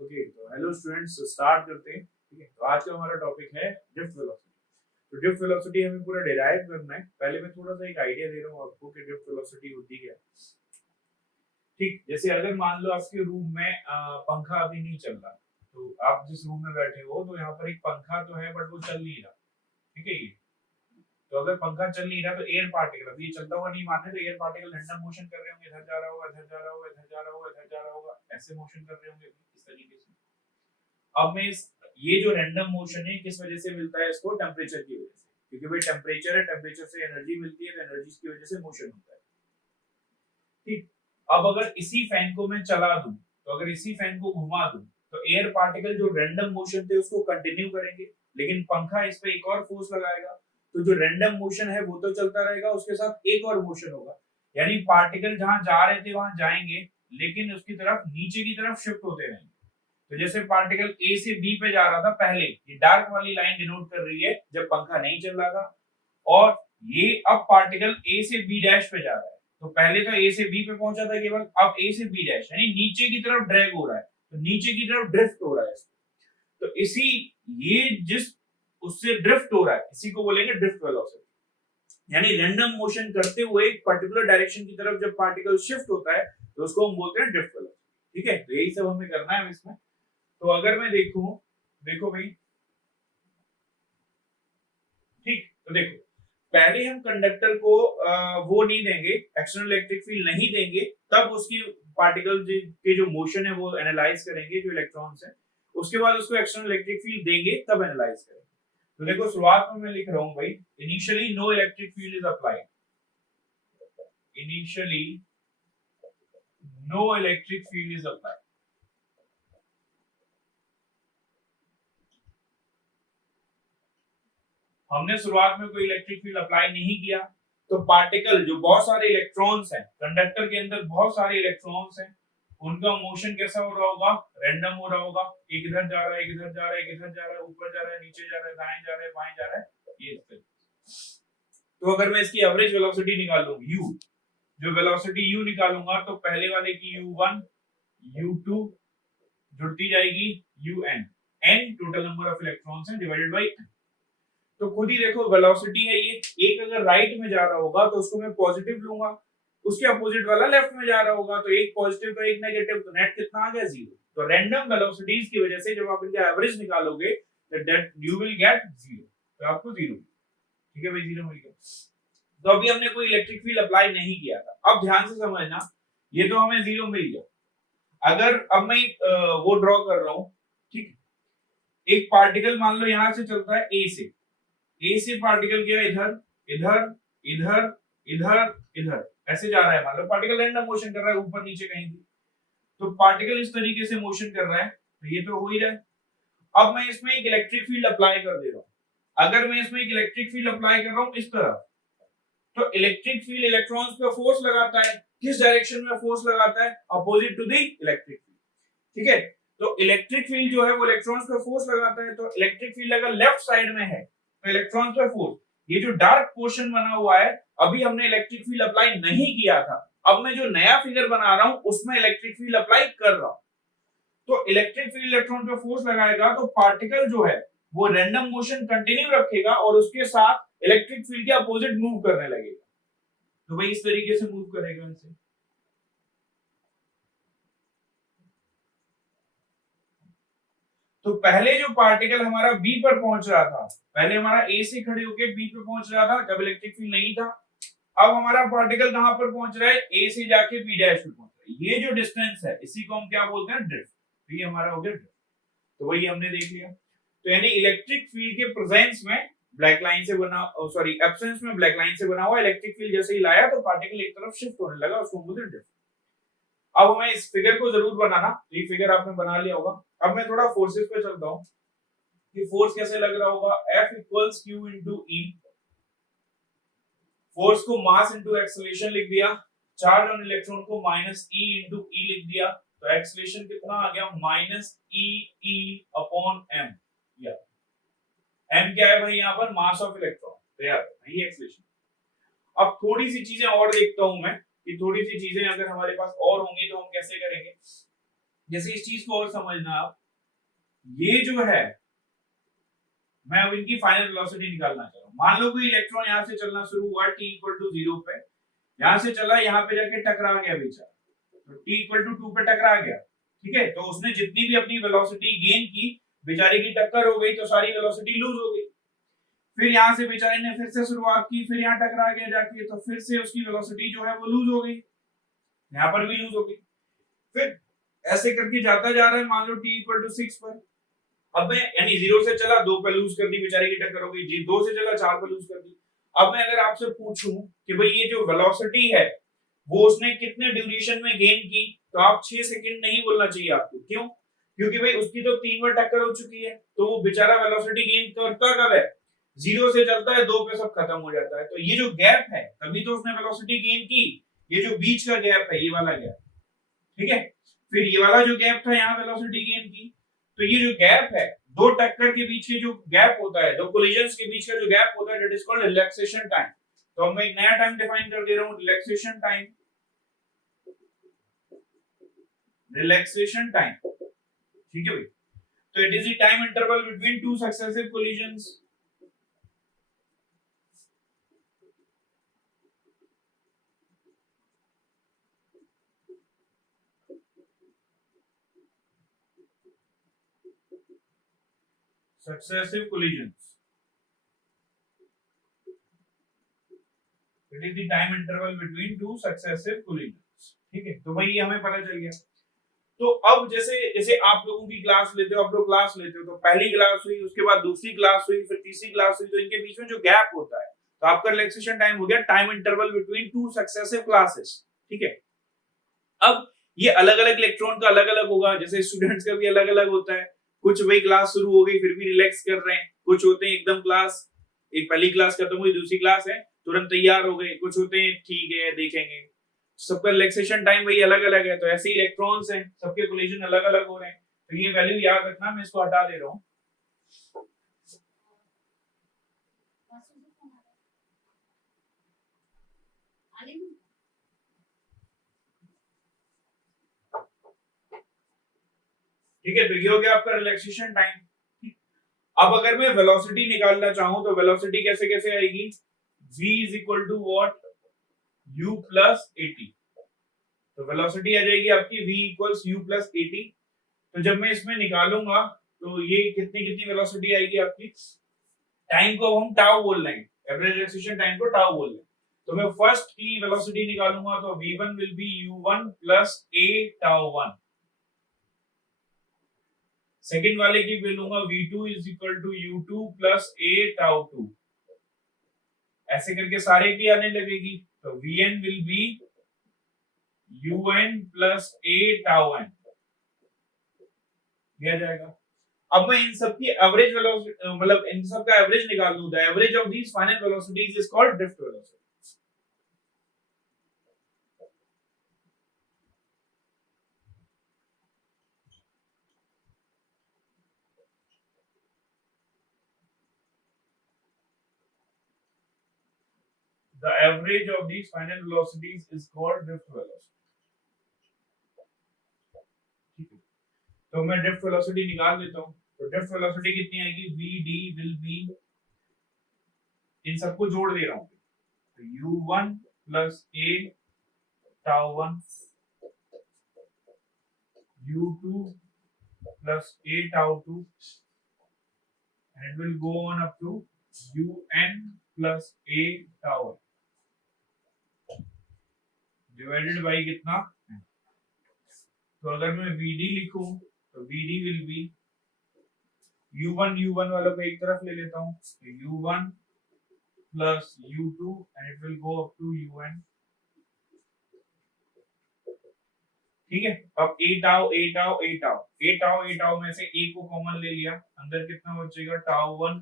Okay, तो hello students, start करते हैं। ठीक है, तो आज का हमारा टॉपिक है ड्रिफ्ट वेलोसिटी। तो ड्रिफ्ट वेलोसिटी हमें पूरा डिराइव करना है। पहले मैं थोड़ा सा एक आइडिया दे रहा हूँ आपको कि ड्रिफ्ट वेलोसिटी होती क्या है। ठीक, जैसे अगर मान लो आपके रूम में पंखा अभी नहीं चल रहा, तो आप जिस रूम में बैठे हो तो यहाँ पर एक पंखा तो है बट वो चल नहीं रहा। ठीक है, ये तो अगर पंखा चल नहीं रहा तो एयर पार्टिकल, अभी ये चलता हुआ नहीं माने तो एयर पार्टिकल रैंडम मोशन कर रहे होंगे, इधर जा रहा होगा, इधर जा रहा होगा, इधर जा रहा होगा, इधर जा रहा होगा, ऐसे मोशन कर रहे होंगे इस तरीके से। अब मैं ये जो रैंडम मोशन है किस वजह से मिलता है, इसको टेम्परेचर की वजह से, क्योंकि भाई टेम्परेचर है, टेम्परेचर से एनर्जी मिलती है, तो एनर्जी की वजह से मोशन होता है। ठीक, अब अगर इसी फैन को मैं चला दूं, तो अगर इसी फैन को घुमा दूं, तो एयर पार्टिकल जो रैंडम मोशन थे उसको कंटिन्यू करेंगे, लेकिन पंखा इस पे एक और फोर्स लगाएगा, तो जो रैंडम मोशन है वो तो चलता रहेगा, उसके साथ एक और मोशन होगा, यानी पार्टिकल जहां जा रहे थे वहां जाएंगे, लेकिन उसकी तरफ नीचे की तरफ शिफ्ट होते रहेंगे। तो जैसे पार्टिकल ए से बी पे जा रहा था पहले, ये डार्क वाली लाइन डिनोट कर रही है जब पंखा नहीं चल रहा था, और ये अब पार्टिकल ए से बी डैश पे जा रहा है। तो पहले तो ए से बी पे पहुंचा था केवल, अब ए से बी डैश, यानी नीचे की तरफ ड्रैग हो रहा है, तो नीचे की तरफ ड्रिफ्ट हो रहा है। तो इसी ये जिस उससे ड्रिफ्ट हो रहा है, इसी को बोलेंगे ड्रिफ्ट वेलोसिटी। यानी रैंडम मोशन करते हुए एक पर्टिकुलर डायरेक्शन की तरफ जब पार्टिकल शिफ्ट होता है तो उसको हम बोलते हैं ड्रिफ्ट वेलोसिटी। ठीक है, तो यही सब हमें करना है इसमें। तो अगर मैं देखूं, देखो भाई, ठीक, तो देखो पहले हम कंडक्टर को वो नहीं देंगे, एक्सटर्नल इलेक्ट्रिक फील्ड नहीं देंगे, तब उसकी पार्टिकल के जो मोशन है वो एनालाइज करेंगे, जो इलेक्ट्रॉन्स हैं। उसके बाद उसको एक्सटर्नल इलेक्ट्रिक फील्ड देंगे, तब एनालाइज करेंगे। तो देखो शुरुआत में मैं लिख रहा हूं भाई, initially no electric field is applied, initially no electric field is applied. हमने शुरुआत में कोई इलेक्ट्रिक फील्ड अप्लाई नहीं किया, तो पार्टिकल जो बहुत सारे इलेक्ट्रॉन्स हैं, कंडक्टर के अंदर बहुत सारे इलेक्ट्रॉन्स हैं, उनका मोशन कैसा हो रहा होगा, रैंडम हो रहा होगा। एक इधर जा रहा है, एक इधर जा रहा है, एक इधर जा रहा है, ऊपर जा रहा है, नीचे जा रहा है, दाएं जा रहा है, बाएं जा रहा है, ये। तो अगर मैं इसकी एवरेज वेलोसिटी निकालूं u, जो वेलोसिटी u निकालूंगा, तो पहले वाले की u1 u2 जुड़ती जाएगी un, n total number of electrons हैं डिवाइडेड बाय n। तो खुद ही देखो वेलोसिटी है ये, एक अगर राइट में जा रहा होगा तो उसको मैं पॉजिटिव लूंगा, उसके अपोजिट वाला लेफ्ट में जा रहा होगा तो एक पॉजिटिव तो एक नेगेटिव, तो नेट कितना आ गया, जीरो। तो रैंडम वेलोसिटीज की वजह से जब आप इनका एवरेज निकालोगे तो that you will get zero, तो आपको जीरो। ठीक है भाई, जीरो मिल गया। तो अभी हमने कोई इलेक्ट्रिक फील्ड अप्लाई नहीं किया था, अब ध्यान से समझना, ये तो हमें जीरो मिल गया। अगर अब मैं वो ड्रॉ कर रहा हूं, ठीक, एक पार्टिकल मान लो यहां से चलता है ए से पार्टिकल गया इधर, इधर, इधर, इधर, इधर, ऐसे जा रहा है। मान लो पार्टिकल रैंडम मोशन कर रहा है, ऊपर नीचे कहीं भी, तो पार्टिकल इस तरीके से मोशन कर रहा है, तो ये तो हो ही रहा है। अब मैं इसमें एक इलेक्ट्रिक फील्ड अप्लाई कर दे रहा हूं। अगर मैं इसमें एक इलेक्ट्रिक फील्ड अप्लाई कर रहा हूं इस तरह, तो इलेक्ट्रिक फील्ड इलेक्ट्रॉन्स पे फोर्स लगाता है, किस डायरेक्शन में फोर्स लगाता है, opposite to the electric field. ठीक है, तो इलेक्ट्रिक फील्ड जो है वो इलेक्ट्रॉन्स पे फोर्स लगाता है, तो इलेक्ट्रिक फील्ड अगर लेफ्ट साइड में है तो इलेक्ट्रॉन्स पे फोर्स, ये जो डार्क पोर्शन बना हुआ है, अभी हमने इलेक्ट्रिक फील्ड अप्लाई नहीं किया था, अब मैं जो नया फिगर बना रहा हूं उसमें इलेक्ट्रिक फील्ड अप्लाई कर रहा हूं। तो इलेक्ट्रिक फील्ड इलेक्ट्रॉन पे फोर्स लगाएगा तो पार्टिकल जो है वो रैंडम मोशन कंटिन्यू रखेगा और उसके साथ इलेक्ट्रिक फील्ड के अपोजिट मूव करने लगेगा। तो भाई इस तरीके से मूव करेगा इसे। तो पहले जो पार्टिकल हमारा बी पर पहुंच रहा था, पहले हमारा ए से खड़े होकर बी पे पहुंच रहा था जब इलेक्ट्रिक फील्ड नहीं था, अब हमारा पार्टिकल कहां पर पहुंच रहा है, ए से जाके बी डैश पे पहुंच रहा है। ये जो डिस्टेंस है इसी को हम क्या बोलते हैं, ड्रिफ्ट। तो ये हमारा हो गया ड्रिफ्ट। तो वही हमने देख लिया। तो यानी इलेक्ट्रिक फील्ड के प्रेजेंस में ब्लैक लाइन से बना, सॉरी एब्सेंस में ब्लैक लाइन से बना हुआ इलेक्ट्रिक फील्ड जैसे ही लाया तो पार्टिकल एक तरफ शिफ्ट होने लगा, उसको बोलते हैं ड्रिफ्ट। अब हमें इस फिगर को जरूर बनाना, तो ये फिगर आपने बना लिया होगा। अब मैं थोड़ा फोर्सेस पे चलता हूं कि फोर्स कैसे लग रहा होगा, F equals Q into E। Force को मास इंटू एक्सेलरेशन लिख दिया, चार्ज ऑन इलेक्ट्रॉन को माइनस E इंटू E लिख दिया, तो एक्सेलरेशन कितना आ गया, माइनस E अपॉन M। या M क्या है भाई, यहाँ पर मास ऑफ इलेक्ट्रॉन, तो यार ये एक्सेलरेशन। अब थोड़ी सी चीजें और देखता हूं मैं कि थोड़ी सी चीजें अगर हमारे पास और होंगी तो हम कैसे करेंगे। जैसे इस चीज को और समझना आप, ये जो है मैं अब इनकी फाइनल वेलोसिटी निकालना चाह रहा हूं। मान लो कोई इलेक्ट्रॉन यहां से चलना शुरू हुआ t इक्वल टू 0 पे, यहां से चला, यहां पे जाके टकरा गया बेचारा, तो t इक्वल टू 2 पे टकरा गया, ठीक है। तो उसने जितनी भी अपनी वेलोसिटी गेन की, बेचारे की टक्कर हो गई, तो सारी वेलोसिटी लूज हो गई। फिर यहां से बेचारे ने फिर से शुरुआत की, फिर यहां टकरा गया जाके, तो फिर से उसकी वेलोसिटी जो है वो लूज हो गई, यहां पर भी लूज हो गई। फिर ऐसे करके जाता जा रहा है, मान लो t इक्वल टू 6 पर। अब मैं यानी 0 से चला, 2 पे लूज कर दी, बेचारे की टक्कर हो गई जी, 2 से चला 4 पे लूज कर दी। अब मैं अगर आपसे पूछूं कि भाई ये जो वेलोसिटी है वो उसने कितने ड्यूरेशन में गेन की, तो आप 6 सेकंड नहीं बोलना चाहिए आपको। क्यों? क्योंकि भाई उसकी तो 3 बार टक्कर हो चुकी है, तो वो बेचारा वेलोसिटी गेन करता कब है, 0 से चलता है, 2 पे सब खत्म हो जाता है। तो ये जो गैप है तभी तो उसने वेलोसिटी गेन की, ये जो बीच का गैप है, ये वाला गैप, ठीक है। फिर ये वाला जो गैप था, यहाँ वेलोसिटी गेन की। तो ये जो गैप है, दो टक्कर के बीच के जो गैप होता है, दो कोलिजन्स के बीच का जो गैप होता है, that is called relaxation time. तो अब मैं एक नया टाइम डिफाइन कर दे रहा हूं, रिलैक्सेशन टाइम। रिलैक्सेशन टाइम, ठीक है भाई। तो it is the time interval between two successive collisions. successive collisions, it is the time interval between two successive collisions, ठीक है। तो भाई ये हमें पता चल गया। तो अब जैसे जैसे आप लोगों की क्लास लेते हो, आप लोग क्लास लेते हो, तो पहली क्लास हुई, उसके बाद दूसरी क्लास हुई, फिर तीसरी क्लास हुई, तो इनके बीच में जो गैप होता है, तो आपका रिलैक्सेशन टाइम हो गया time interval between two successive classes, ठीक है। अब ये अलग अलग इलेक्ट्रॉन का अलग अलग होगा, जैसे स्टूडेंट्स का भी अलग अलग होता है। कुछ वही क्लास शुरू हो गई फिर भी रिलैक्स कर रहे हैं, कुछ होते हैं एकदम क्लास, एक पहली क्लास खत्म हुई, दूसरी क्लास है, तुरंत तैयार हो गए, कुछ होते हैं ठीक है देखेंगे। सबका रिलैक्सेशन टाइम वही अलग अलग है। तो ऐसे ही इलेक्ट्रॉन्स हैं, सबके कोलिजन अलग अलग हो रहे हैं, तो ये वैल्यू याद रखना, मैं इसको हटा दे रहा हूँ। ठीक है, तो ये हो गया आपका रिलैक्सेशन टाइम। अब अगर मैं वेलोसिटी निकालना चाहूं, तो वेलोसिटी कैसे कैसे आएगी, v is equal to what, u plus at. तो वेलोसिटी आ जाएगी आपकी v equals u plus at. तो जब मैं इसमें निकालूंगा, तो ये कितनी कितनी वेलोसिटी आएगी आपकी, टाइम को हम टाउ बोल रहे हैं, एवरेज रिलैक्सेशन टाइम को टाउ बोल रहे हैं। तो मैं फर्स्ट की वेलोसिटी निकालूंगा, तो v1 will be u1 plus a tau 1। Second वाले की भी लूंगा, v2 is equal to u2 plus a tau 2। ऐसे करके सारे की आने लगेगी, तो vn will be un plus a tau n दिया जाएगा। अब मैं इन सब की एवरेज वेलोसिटी, मतलब इन सब का एवरेज निकाल दूं, the average of these final velocities is called drift velocity. The average of these final velocities is called drift velocity। ठीक है, तो मैं ड्रिफ्ट वेलोसिटी निकाल देता हूं। तो ड्रिफ्ट वेलोसिटी कितनी आएगी, vd विल बी, इन सबको जोड़ दे रहा हूं, तो u1 plus a tau 1, u2 plus a tau 2, and it will go on up to un plus a tau divided by कितना। तो अगर मैं vd लिखूं, तो vd will be u1 वालों को एक तरफ ले लेता हूं, तो u1 plus u2 and it will go up to un। ठीक है, अब a tau में से a को कॉमन ले लिया, अंदर कितना बचेगा, tau 1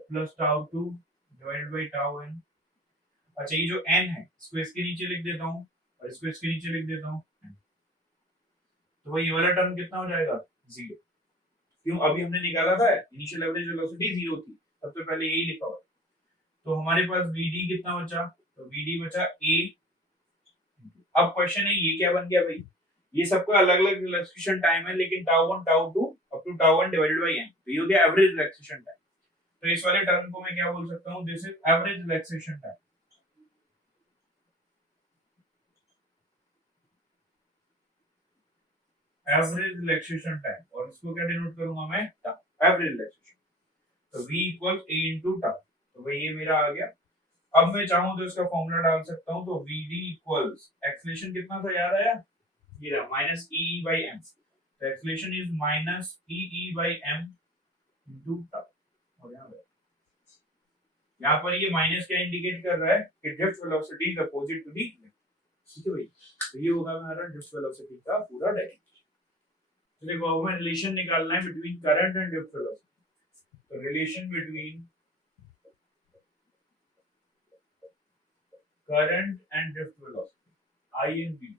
plus tau 2 divided by tau n। अच्छा, ये जो n है इसको इसके नीचे लिख देता हूँ और इसको इसके नीचे लिख देता हूँ, तो भाई ये वाला टर्म कितना हो जाएगा, 0। क्यों, अभी हमने निकाला था इनिशियल एवरेज वेलोसिटी 0 थी, सबसे पहले यही लिखा हुआ। तो हमारे पास vd कितना बचा, तो vd बचा a। अब क्वेश्चन है ये क्या बन गया भाई, ये सबका अलग अलग रिलैक्सेशन टाइम है, लेकिन tau 1 tau 2 up to tau 1 divided by n, तो ये हो गया एवरेज रिलैक्सेशन टाइम। तो इस वाले टर्म को मैं क्या बोल सकता हूं, this is average relaxation time. Average relaxation time, और इसको क्या डिनोट करूंगा मैं, एवरेज रिलैक्सेशन। तो v equals a into tau, तो भाई ये मेरा आ गया। अब मैं चाहूं तो इसका फॉर्मूला डाल सकता हूं, तो vd इक्वल्स एक्सेलरेशन कितना था याद आया, ये रहा माइनस e by m, तो acceleration is minus e by m into tau. और यहाँ पर ये माइनस क्या इंडिकेट कर रहा है कि drift velocity is opposite to the, ठीक है भाई, तो ये होगा हमारा ड्रिफ्ट वेलोसिटी का पूरा डायरेक्शन। तो देखो अब हमें रिलेशन निकालना है between current and drift velocity. तो relation between current and drift velocity I and B.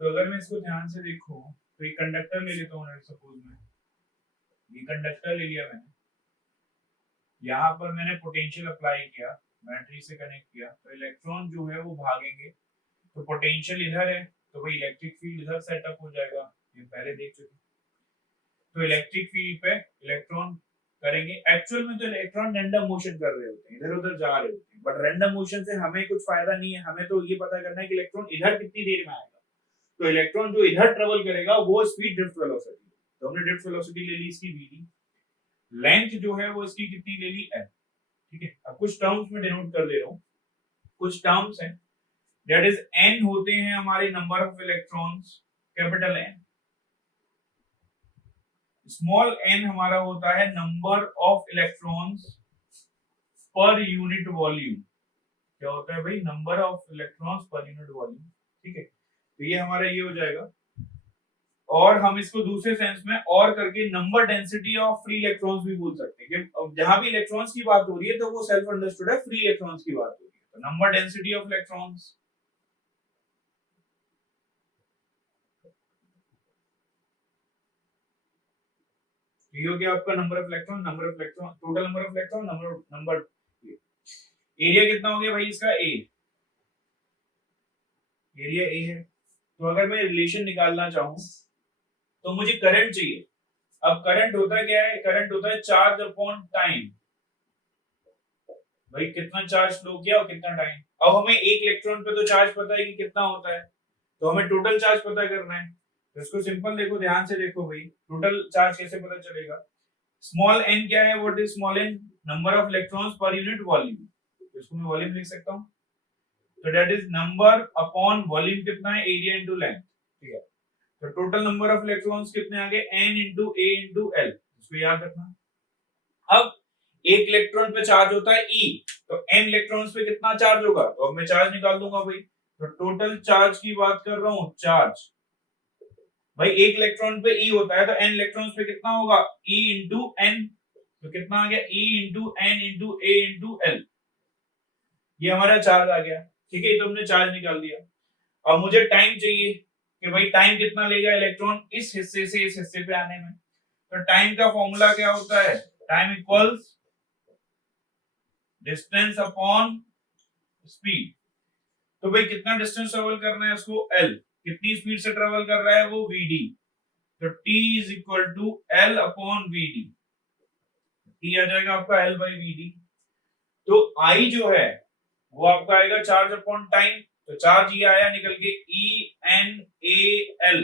तो अगर मैं इसको ध्यान से देखूं तो एक कंडक्टर ले लेता हूं, सपोज मैं ये कंडक्टर ले लिया मैंने, यहाँ पर मैंने पोटेंशियल अप्लाई किया, बैटरी से कनेक्ट किया, तो इलेक्ट्रॉन जो है वो भागेंगे, तो पोटेंशियल इधर है तो भाई इलेक्ट्रिक फील्ड इधर सेटअप हो जाएगा, ये पहले देख चुके। तो इलेक्ट्रिक फील्ड पे इलेक्ट्रॉन करेंगे, एक्चुअल में तो इलेक्ट्रॉन रैंडम मोशन कर रहे होते हैं, इधर उधर जा रहे होते हैं, बट रैंडम मोशन से हमें कुछ फायदा नहीं है, हमें तो ये पता करना है कि इलेक्ट्रॉन इधर कितनी देर में आएगा। तो इलेक्ट्रॉन जो इधर ट्रेवल करेगा वो स्पीड ड्रिफ्ट वेलोसिटी, तो हमने ड्रिफ्ट वेलोसिटी ले ली इसकी vd, लेंथ जो है वो इसकी कितनी ले ली l, ठीक है। अब कुछ टर्म्स में डिनोट कर दे रहा हूं, कुछ टर्म्स हैं, दैट इज n होते हैं हमारे number of electrons, capital N, small n हमारा होता है number of electrons per unit volume. क्या होता है भाई, number of electrons per unit volume, ठीक है। तो ये हमारा ये हो जाएगा, और हम इसको दूसरे सेंस में और करके number density of free electrons भी बोल सकते हैं, कि जहां भी इलेक्ट्रॉन्स की बात हो रही है तो वो सेल्फ अंडरस्टूड है, फ्री इलेक्ट्रॉन्स की बात हो रही है, तो नंबर डेंसिटी ऑफ इलेक्ट्रॉन्स। ये हो गया आपका number of electron, total number of electron, number area कितना हो गया भाई इसका, ए, एरिया ए है। तो अगर मैं रिलेशन निकालना चाहूं तो मुझे करंट चाहिए। अब करंट होता क्या है, करंट होता है चार्ज अपॉन टाइम, भाई कितना चार्ज फ्लो किया और कितना टाइम। अब हमें एक इलेक्ट्रॉन पे तो चार्ज पता है कि कितना होता है, तो हमें टोटल चार्ज पता करना है। तो इसको सिंपल देखो, ध्यान से देखो भाई, टोटल चार्ज कैसे पता चलेगा। स्मॉल n क्या है, what is small n, number of electrons per unit volume, इसको मैं वॉल्यूम लिख सकता हूं, तो that is number upon volume कितना है, एरिया इनटू लेंथ, ठीक है। तो टोटल नंबर ऑफ इलेक्ट्रॉन्स कितने आ गए, n into a into l, इसको याद रखना। अब एक इलेक्ट्रॉन पे चार्ज होता है e, तो n इलेक्ट्रॉन्स पे कितना चार्ज होगा, तो अब मैं चार्ज निकाल दूंगा भाई। तो टोटल चार्ज की बात कर रहा हूं, चार्ज भाई एक इलेक्ट्रॉन पे e होता है तो n इलेक्ट्रॉन्स पे कितना होगा, e इंटू n, तो कितना आ गया, e into n into a into l, ये हमारा चार्ज आ गया, ठीक है। तो हमने चार्ज निकाल दिया। अब मुझे टाइम चाहिए कि भाई टाइम कितना लेगा इलेक्ट्रॉन इस हिस्से से इस हिस्से पे आने में, तो टाइम का फॉर्मूला क्या होता है, time equals distance upon speed. तो भाई कितना डिस्टेंस ट्रेवल करना है उसको, l, कितनी स्पीड से ट्रेवल कर रहा है वो, vd, तो t is equal to l upon vd, t आ जाएगा आपका l बाई vd। तो I जो है वो आपका आएगा चार्ज अपॉन टाइम, तो चार्ज ये आया निकल के E N A L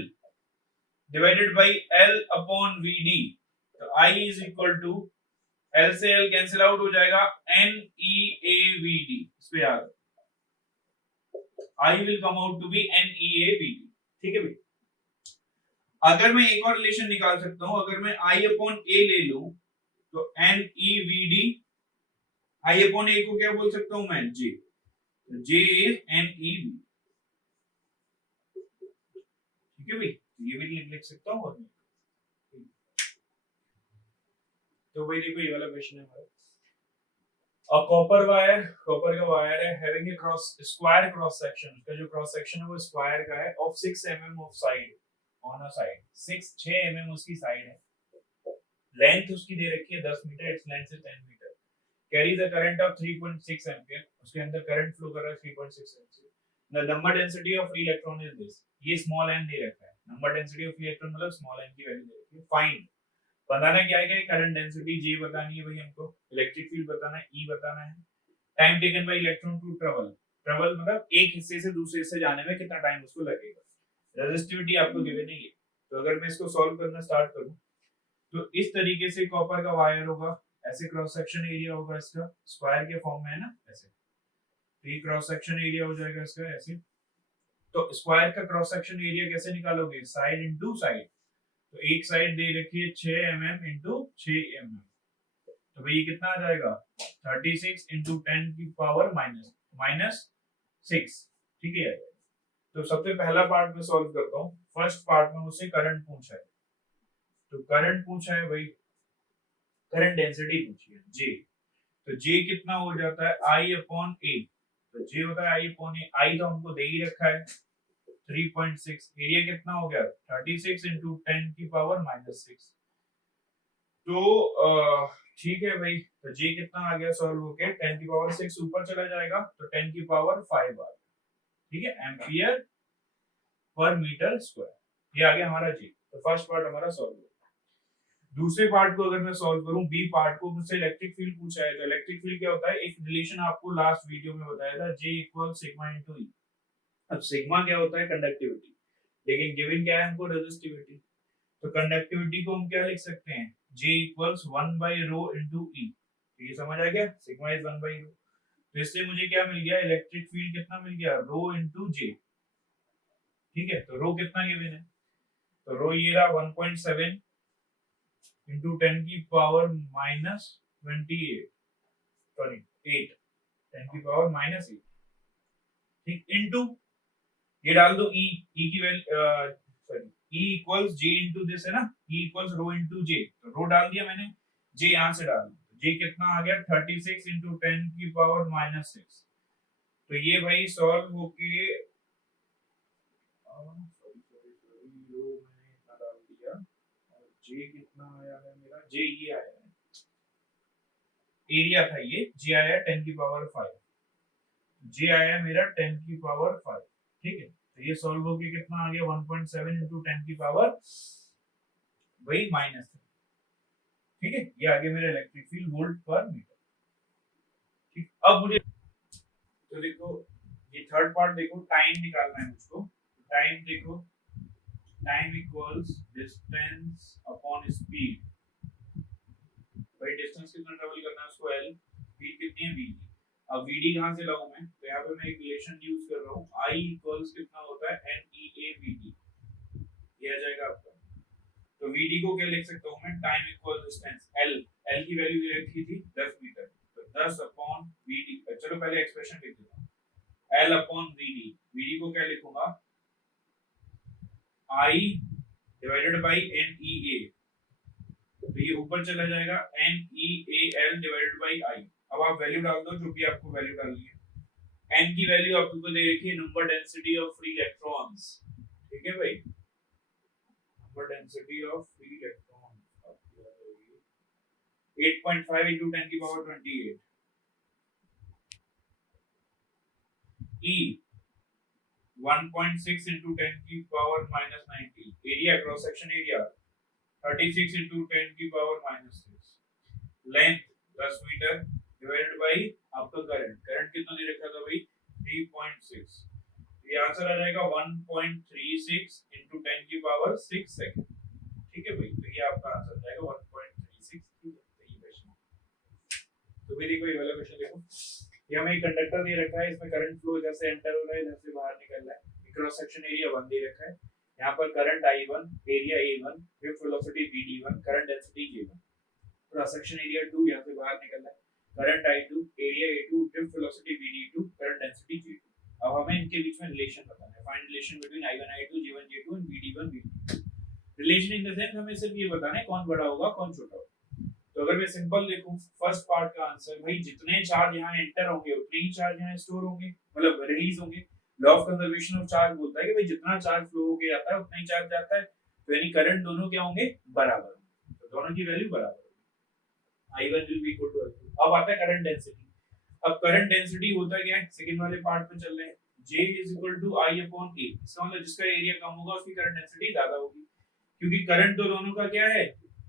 divided by L upon VD, तो I is equal to L से L कैंसिल आउट हो जाएगा, N E A V D, इस पे याद, I will come out to be N E A V D, ठीक है भाई। अगर मैं एक और रिलेशन निकाल सकता हूं, अगर मैं I अपॉन A ले लूं तो N E V D, I upon A को क्या बोल सकता हूं मैं, J, J is N E V, ठीक है भाई, ये भी लिख सकता हूं। और तो भाई देखो ये वाला क्वेश्चन है हमारा, अ कॉपर वायर, कॉपर का वायर है, having a cross square cross section, उसका जो क्रॉस सेक्शन है वो स्क्वायर का है, of 6 mm of side on a side, 6 mm उसकी साइड है, लेंथ उसकी दे रखी है 10 metre, its length is 10 metre, carries a current of 3.6 ampere, उसके अंदर करंट फ्लो कर रहा है 3.6 ampere, the number density of free electron is this, ये स्मॉल n दे रखा है, number density of free electron मतलब स्मॉल n की वैल्यू दे रखी है। फाइंड बताना क्या है, करंट डेंसिटी J बतानी है भाई हमको, इलेक्ट्रिक फील्ड बताना है, E बताना है, time taken by electron to travel, travel मतलब एक हिस्से से दूसरे हिस्से जाने में कितना टाइम उसको लगेगा, रेजिस्टिविटी आपको गिवन नहीं है। तो अगर मैं इसको सॉल्व करना स्टार्ट करूं तो इस तरीके से कॉपर का वायर होगा, ऐसे क्रॉस सेक्शन एरिया होगा इसका, स्क्वायर के फॉर्म में है ना ऐसे, तो ये क्रॉस सेक्शन एरिया हो जाएगा इसका ऐसे। तो स्क्वायर का क्रॉस सेक्शन एरिया कैसे निकालोगे, साइड इनटू साइड, तो एक साइड दे रखी है 6 mm इनटू 6 mm, तो भाई ये कितना आ जाएगा 36 इनटू 10 की पावर माइनस 6, ठीक है। तो सबसे पहला पार्ट में सॉल्व करता हूँ। फर्स्ट पार्ट में मुझसे करंट पूछा है, तो करंट पूछा है भाई, करंट डेंसिटी पूछी है J, तो J कितना हो जाता है I अपॉन A, तो J होता है I अपॉन A, I तो हमको दे ही रखा है 3.6, एरिया कितना हो गया 36 इंटू 10 की पावर -6, तो ठीक है भाई, तो J कितना आ गया सॉल्व होके 10 की पावर 6 ऊपर चला जाएगा तो 10 की पावर 5 आ गया, ठीक है, एम्पियर पर मीटर स्क्वायर, ये आ गया हमारा J। तो फर्स्ट पार्ट हमारा सॉल्व हो गया। दूसरे पार्ट को अगर मैं सॉल्व करूं, बी पार्ट को, मुझसे इलेक्ट्रिक फील्ड पूछा है, तो इलेक्ट्रिक फील्ड क्या होता है, एक रिलेशन आपको लास्ट वीडियो में बताया था, J equal sigma into E। अब सिग्मा क्या होता है, कंडक्टिविटी, लेकिन गिवन क्या है हमको, रेजिस्टिविटी, तो कंडक्टिविटी को हम क्या लिख सकते हैं, J इक्वल्स 1 बाय रो इनटू E, तो ये समझ आ गया, सिग्मा इज 1 बाय रो, तो इससे मुझे क्या मिल गया, इलेक्ट्रिक फील्ड कितना मिल गया, रो इनटू J, ठीक है। तो रो कितना गिवन है, तो रो ये रहा 1.7 इनटू 10 की पावर -28, सॉरी 8, 10 की पावर -8, ठीक, इनटू ये डाल दो E की value, sorry E equals J into this है ना, E इक्वल्स रो इनटू J, तो रो डाल दिया मैंने, J यहां से डाल दिया, J कितना आ गया 36 इनटू 10 की पावर -6, तो ये भाई सॉल्व होके रो मैंने इतना डाल दिया, और J कितना आया है मेरा, J ये आया है, एरिया था ये, J आया 10 की पावर 5, J आया मेरा 10 की पावर 5, ठीक है। तो ये सॉल्व होके कितना आ गया 1.7 इनटू 10 की पावर वही -3, ठीक है, ये आ गया मेरा इलेक्ट्रिक फील्ड वोल्ट पर मीटर, ठीक। अब मुझे तो देखो ये थर्ड पार्ट देखो, टाइम निकालना है मुझको, टाइम देखो, time equals distance upon speed, भाई डिस्टेंस कितना ट्रेवल करना है उसको L, स्पीड कितनी है V, अब VD कहां से लाऊं मैं, तो यहां पे मैं एक रिलेशन यूज कर रहा हूं, I इक्वल्स कितना होता है NEAVT, ये आ जाएगा आपका। तो VD को क्या लिख सकता हूं मैं, time equal distance L, L की वैल्यू दे रखी थी 10 मीटर, तो 10 अपॉन VD, चलो पहले एक्सप्रेशन लिख देता हूं, L अपॉन VD, VD को क्या लिखूंगा I डिवाइडेड बाय NEA, तो ये ऊपर चला जाएगा NEAL डिवाइडेड बाय I, अब आप वैल्यू डाल दो जो भी आपको वैल्यू डालनी है, n की वैल्यू आपको दे रखी है number density of free electrons, ठीक है भाई, number density of free electrons 8.5 into 10 की पावर 28, E 1.6 into 10 की power -90, area cross section area 36 into 10 की power -6, length 10 metre divided by आपका करंट, करंट कितना दे रखा था भाई 3.6, ये आंसर आ जाएगा 1.36 into 10 की पावर 6 सेकंड, ठीक है भाई, तो ये आपका आंसर जाएगा 1.36, ठीक है। तो ये क्वेश्चन, तो भी देखो ये वाला क्वेश्चन देखो, ये हमें एक कंडक्टर दे रखा है, इसमें करंट फ्लो इधर से एंटर हो रहा है, इधर से बाहर निकल रहा है, क्रॉस सेक्शन एरिया 1 दे रखा है, यहाँ पर current I1, area A1, drift velocity VD1, current density J1, cross section area 2 यहाँ से बाहर निकल रहा है, current I2, area A2, drift velocity VD2, current density J2। अब हमें इनके बीच में रिलेशन बताना है, find relation between I1 I2 J1 J2 and VD1 VD2। Relation in the sense हमें सिर्फ ये बताना है कौन बड़ा होगा कौन छोटा होगा। तो अगर मैं सिंपल देखूं फर्स्ट पार्ट का आंसर, भाई जितने चार्ज यहाँ एंटर होंगे उतने ही चार्ज यहाँ स्टोर होंगे, मतलब रिलीज होंगे। Law of conservation of charge बोलता है कि भाई जितना चार्ज फ्लो होके जाता है उतना ही चार्ज जाता है, तो यानी करंट दोनों क्या होंगे बराबर होंगे, तो दोनों की वैल्यू बराबर होगी, I1 will be equal to I2। अब आता है करंट डेंसिटी। अब करंट डेंसिटी होता क्या है, सेकंड वाले पार्ट में चल रहे हैं, J is equal to I upon A। इसका मतलब जिसका एरिया कम होगा उसकी करंट डेंसिटी ज्यादा होगी, क्योंकि करंट तो दोनों का क्या है,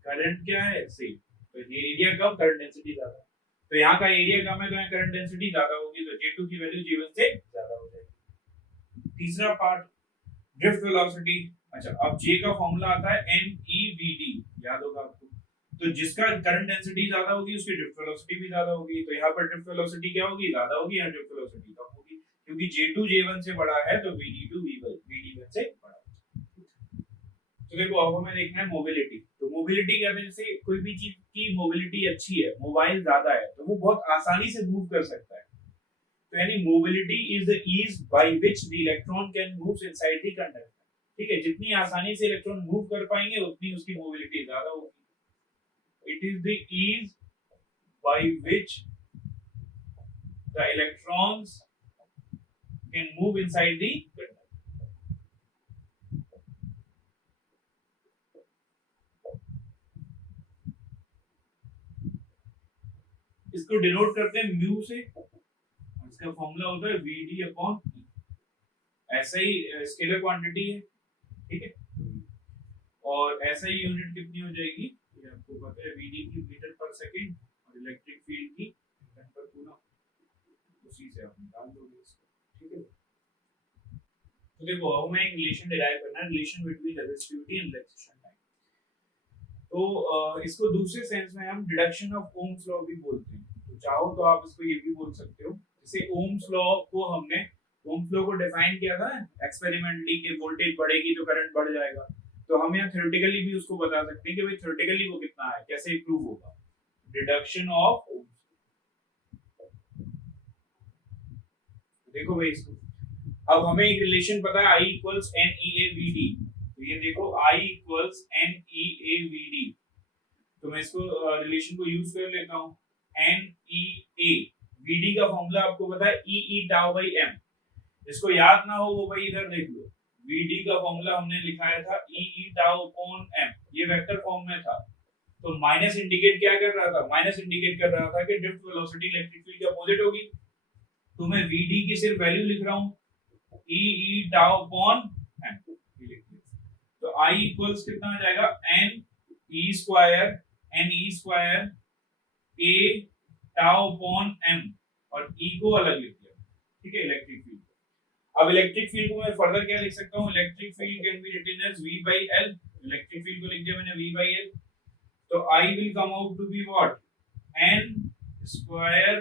करंट क्या है सेम, तो ये एरिया कम करंट डेंसिटी ज्यादा, तो यहाँ का एरिया कम है तो यहाँ करंट डेंसिटी ज्यादा होगी, तो J2 की वैल्यू J1 से ज्यादा हो जाएगी। तीसरा पार्ट ड्रिफ्ट वेलोसिटी। अच्छा, अब J का फॉर्मूला आता है NEVD, याद होगा आपको, तो जिसका करंट डेंसिटी ज्यादा होगी उसकी ड्रिफ्ट वेलोसिटी भी ज्यादा होगी, तो यहाँ पर ड्रिफ्ट वेलोसिटी क्या होगी, ज्यादा होगी, यहाँ ड्रिफ्ट वेलोसिटी कम होगी, क्योंकि J2 J1 से बड़ा है तो VD2 VD1 से बड़ा है। तो देखो अब हमें देखना है मोबिलिटी। तो मोबिलिटी कहते हैं जैसे कोई भी चीज की मोबिलिटी अच्छी है, मोबाइल ज्यादा है, तो वो बहुत आसानी से मूव कर सकता है, तो यानी mobility is the ease by which the electron can move inside the conductor. ठीक है, जितनी आसानी से इलेक्ट्रॉन मूव कर पाएंगे उतनी उसकी मोबिलिटी ज्यादा होगी। It is the ease by which the electrons can move inside the conductor. इसको डिनोट करते हैं म्यू से, इसका फॉर्मूला होता है VD अपॉन E। ऐसा ही स्केलर क्वांटिटी है, ठीक है, और ऐसा ही यूनिट कितनी हो जाएगी, ये आपको पता है, VD की मीटर पर सेकंड और इलेक्ट्रिक फील्ड की न्यूटन पर कूलम, उसी से आप निकाल दोगे इसको। ठीक है, तो देखो अब हमें एक रिलेशन डिराइव करना है, relation between resistivity and relaxation time. तो इसको दूसरे सेंस में हम डिडक्शन ऑफ ओम्स लॉ भी बोलते हैं, तो चाहो तो आप इसको ये भी बोल सकते हो, जैसे ओम्स लॉ को हमने ओम्स लॉ को डिफाइन किया था एक्सपेरिमेंटली कि वोल्टेज बढ़ेगी तो करंट बढ़ जाएगा, तो हम यहाँ थ्योरेटिकली भी उसको बता सकते हैं कि भाई थ्योरेटिकली वो कितना है, कैसे प्रूव होगा, डिडक्शन ऑफ ओम्स। देखो भाई इसको, अब हमें एक रिलेशन पता है I इक्वल्स NEAVD, तो ये देखो I इक्वल्स NEAVD, तो मैं इसको रिलेशन को यूज कर लेता हूँ। NEAVD का फॉर्मूला आपको पता है EE टाउ बाई M, इसको याद ना हो वो भाई इधर देख लो, VD का फॉर्मूला हमने लिखाया था EE टाउ अपॉन M, ये वेक्टर फॉर्म में था, तो माइनस इंडिकेट क्या कर रहा था, माइनस इंडिकेट कर रहा था कि ड्रिफ्ट वेलोसिटी इलेक्ट्रिक फील्ड के अपोजिट होगी, तो मैं VD की सिर्फ वैल्यू लिख रहा हूँ EE टाउ अपॉन M, तो I इक्वल्स कितना आ जाएगा NE square A tau upon M, और E को अलग लिख दिया, ठीक है, इलेक्ट्रिक फील्ड। अब इलेक्ट्रिक फील्ड को मैं फर्दर क्या लिख सकता हूँ, electric field can be written as V by L, electric field को लिख दिया मैंने V by L, तो I will come out to be what, N square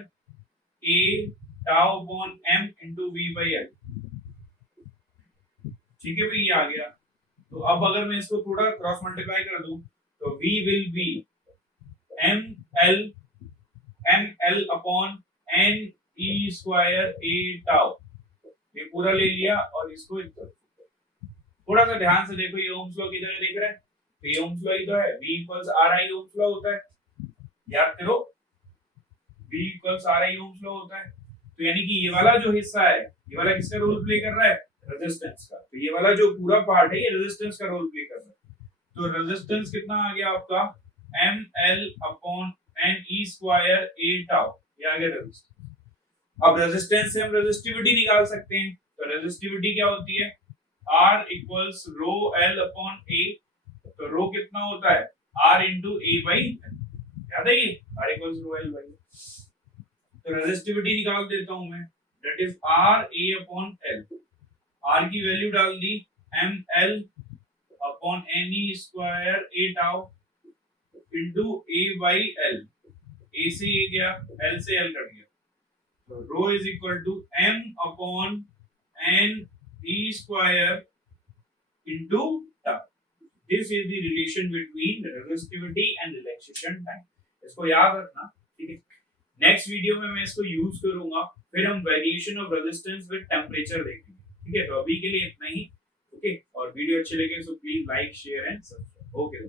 A tau upon M into V by L। ठीक है भाई, ये आ गया, तो अब अगर मैं इसको थोड़ा क्रॉस मल्टीप्लाई कर दूं तो V will be ML upon N E square A tau, ये पूरा ले लिया और इसको इधर थोड़ा सा ध्यान से देखो, ये ओम्स लॉ किधर है देख रहे हैं, तो ये ओम्स लॉ ही तो है, V equals RI Ohm's law होता है, याद करो V equals RI Ohm's law होता है, तो यानी कि ये वाला जो हिस्सा है, ये वाला किसका रोल प्ले कर रहा है, रेजिस्टेंस का, तो ये वाला जो पूरा पार्ट है ये रेजिस्टेंस का रोल प्ले कर रहा है, तो रेजिस्टेंस कितना आ गया आपका ML upon NE square A tau, ये आ गया रेजिस्टेंस। अब रेजिस्टेंस से हम रेजिस्टिविटी निकाल सकते हैं, तो रेजिस्टिविटी क्या होती है, R equals rho L upon A, तो रो कितना होता है R into A by L, याद है ये R equals rho L by, तो रेजिस्टिविटी निकाल देता हूं मैं, that is R A upon L, R की वैल्यू डाल दी ML upon NE square A tau into A by L, A से A गया, L से L कट गया, so rho is equal to M upon N E square into tau. This is the relation between the resistivity and relaxation time. इसको याद रखना, ठीक है। Next video में मैं इसको यूज करूंगा, फिर हम variation of resistance with temperature देखेंगे, ठीक है। तो अभी के लिए इतना ही, ओके। और वीडियो अच्छे लगे तो please like share and subscribe, okay.